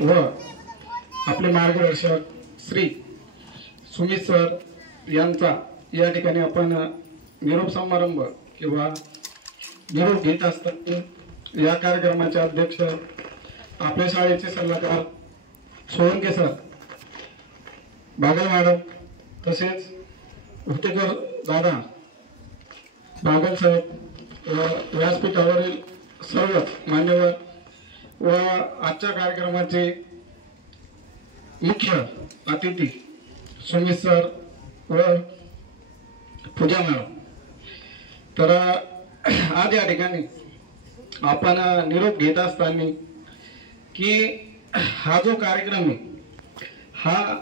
व आपले मार्गदर्शक श्री सुमित सर यांचा या ठिकाणी आपण निरोप समारंभ किंवा निरोप घेत असताना या कार्यक्रमाचे अध्यक्ष आपल्या शाळेचे सल्लागार सोळंके सर, बागल मॅडम, तसेच उटेकर दादा, बागल साहेब व व्यासपीठावरील सर्व मान्यवर व आजच्या कार्यक्रमाचे मुख्य अतिथी सुमित सर व पूजा मॅडम। तर आज या ठिकाणी आपण निरोप घेत असताना की हा जो कार्यक्रम आहे हा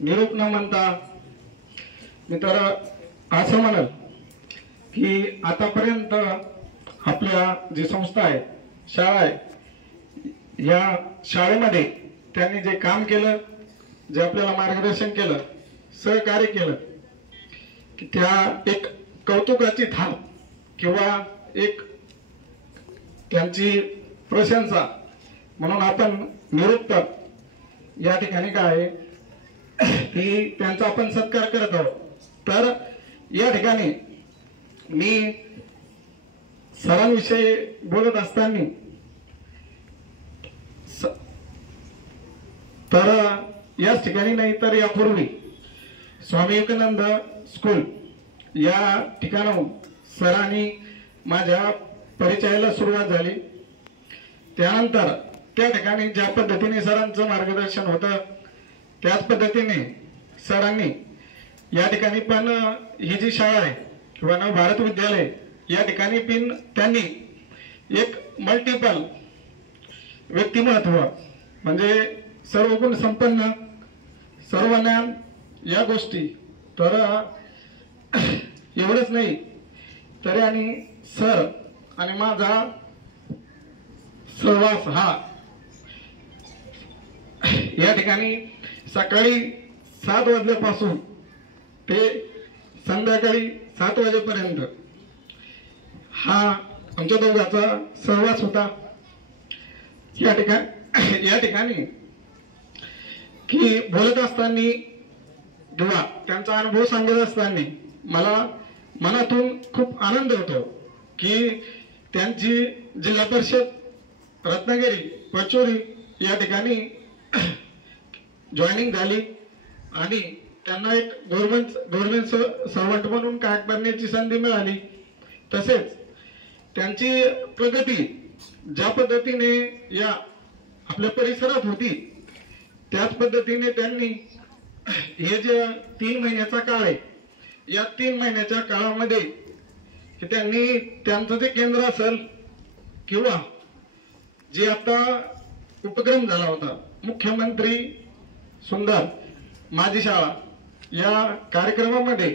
निरोप न म्हणता मी तर असं म्हणल की आतापर्यंत आपल्या जी संस्था आहे, शाळा आहे, या शाळेमध्ये त्यांनी जे काम केलं, जे आपल्याला मार्गदर्शन केलं, सहकार्य केलं, की त्या एक कौतुकाची थाप किंवा एक त्यांची प्रशंसा म्हणून आपण निरुत्तर या ठिकाणी काय की त्यांचा आपण सत्कार करत आहोत। तर या ठिकाणी मी सरांविषयी बोलत असताना तर याच ठिकाणी नाही तर यापूर्वी स्वामी विवेकानंद स्कूल या ठिकाणाहून सरांनी माझ्या परिचयाला सुरुवात झाली। त्यानंतर त्या ठिकाणी ज्या पद्धतीने सरांचं मार्गदर्शन होतं त्याच पद्धतीने सरांनी या ठिकाणी पण ही जी शाळा आहे किंवा नव भारत विद्यालय या ठिकाणी पण त्यांनी एक मल्टिपल व्यक्तिमत्व म्हणजे सर्व गुण संपन्न, सर्व ज्ञान या गोष्टी, तर एवढंच नाही तरी आणि सर आणि माझा सहवास हा या ठिकाणी सकाळी 7 वाजल्यापासून ते संध्याकाळी 7 वाजेपर्यंत हा आमच्या दोघांचा सहवास होता। या ठिकाणी की बोलत असताना किंवा त्यांचा अनुभव सांगत असताना मला मनातून खूप आनंद होतो की त्यांची जिल्हा परिषद रत्नागिरी पचोरी या ठिकाणी जॉईनिंग झाली आणि त्यांना एक गव्हर्नमेंट सर्वंट म्हणून काम करण्याची संधी मिळाली। तसेच त्यांची प्रगती ज्या पद्धतीने या आपल्या परिसरात होती त्याच पद्धतीने त्यांनी हे जे 3 महिन्याचा काळ आहे या 3 महिन्याच्या काळामध्ये त्यांनी त्यांचं जे केंद्र असेल किंवा जे आता उपक्रम झाला होता मुख्यमंत्री सुंदर माझी शाळा या कार्यक्रमामध्ये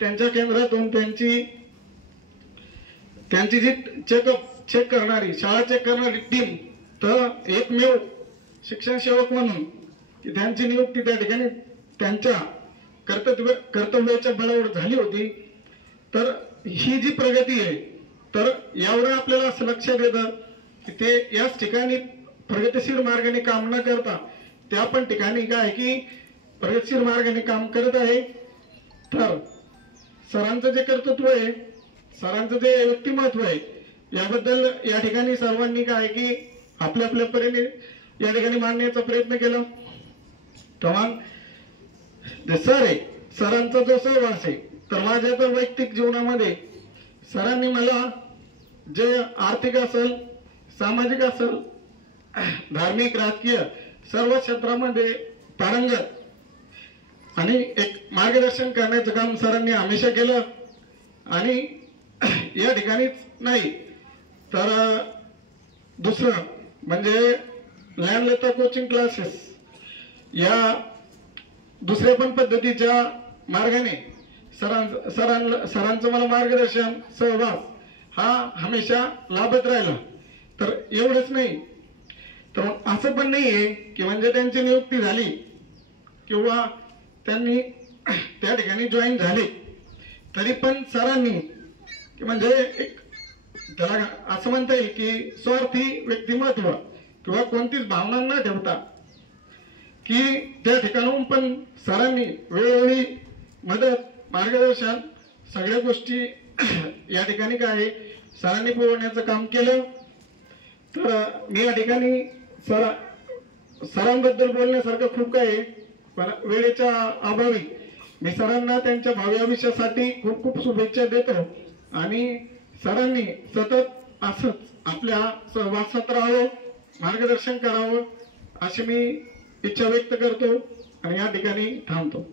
त्यांच्या केंद्रातून त्यांची जी चेक करणारी शाळा चेक करणारी टीम तर एकमेव शिक्षण सेवक म्हणून त्यांची नियुक्ती त्या ठिकाणी त्यांच्या कर्तव्याच्या बळावर झाली होती। तर ही जी प्रगती आहे तर यावर आपल्याला असं लक्षात येतं की ते याच ठिकाणी प्रगतिशील मार्गाने काम न करता त्या पण ठिकाणी काय की प्रगतिशील मार्गाने काम करत आहे। तर सरांचं जे कर्तृत्व आहे, सरांचं जे व्यक्तिमत्व आहे याबद्दल या ठिकाणी सर्वांनी काय की आपल्या आपल्या परीने या ठिकाणी मांडण्याचा प्रयत्न केला। तेव्हा जे सर आहे सरांचा जो सहवास आहे तर माझ्या तर वैयक्तिक जीवनामध्ये सरांनी मला जे आर्थिक असेल, सामाजिक असेल, धार्मिक, राजकीय सर्व क्षेत्रामध्ये पारंगत आणि एक मार्गदर्शन करण्याचं काम सरांनी हमेशा केलं। आणि या ठिकाणीच नाही तर दुसरं म्हणजे लॅनलेता कोचिंग क्लासेस या दुसऱ्या पण पद्धतीच्या मार्गाने सरांचं मला मार्गदर्शन सहवास हा हमेशा लाभत राहिला। तर एवढंच नाही तर असं पण नाहीये की म्हणजे त्यांची नियुक्ती झाली किंवा त्यांनी त्या ठिकाणी जॉईन झाले तरी पण सरांनी म्हणजे एक त्याला असं म्हणता येईल की स्वार्थी व्यक्तिमत्व किंवा कोणतीच भावना न ठेवता की त्या ठिकाणाहून पण सरांनी वेळोवेळी मदत मार्गदर्शन सगळ्या गोष्टी या ठिकाणी काय आहे सरांनी पुरवण्याचं काम केलं। तर मी या ठिकाणी सरांबद्दल बोलण्यासारखं खूप काय आहे, पण वेळेच्या अभावी मी सरांना त्यांच्या भावी आयुष्यासाठी खूप खूप शुभेच्छा देतो आणि सरांनी सतत असंच आपल्या सहवासात राहावं, मार्गदर्शन करावं अशी मी इच्छा व्यक्त करतो आणि या ठिकाणी थांबतो।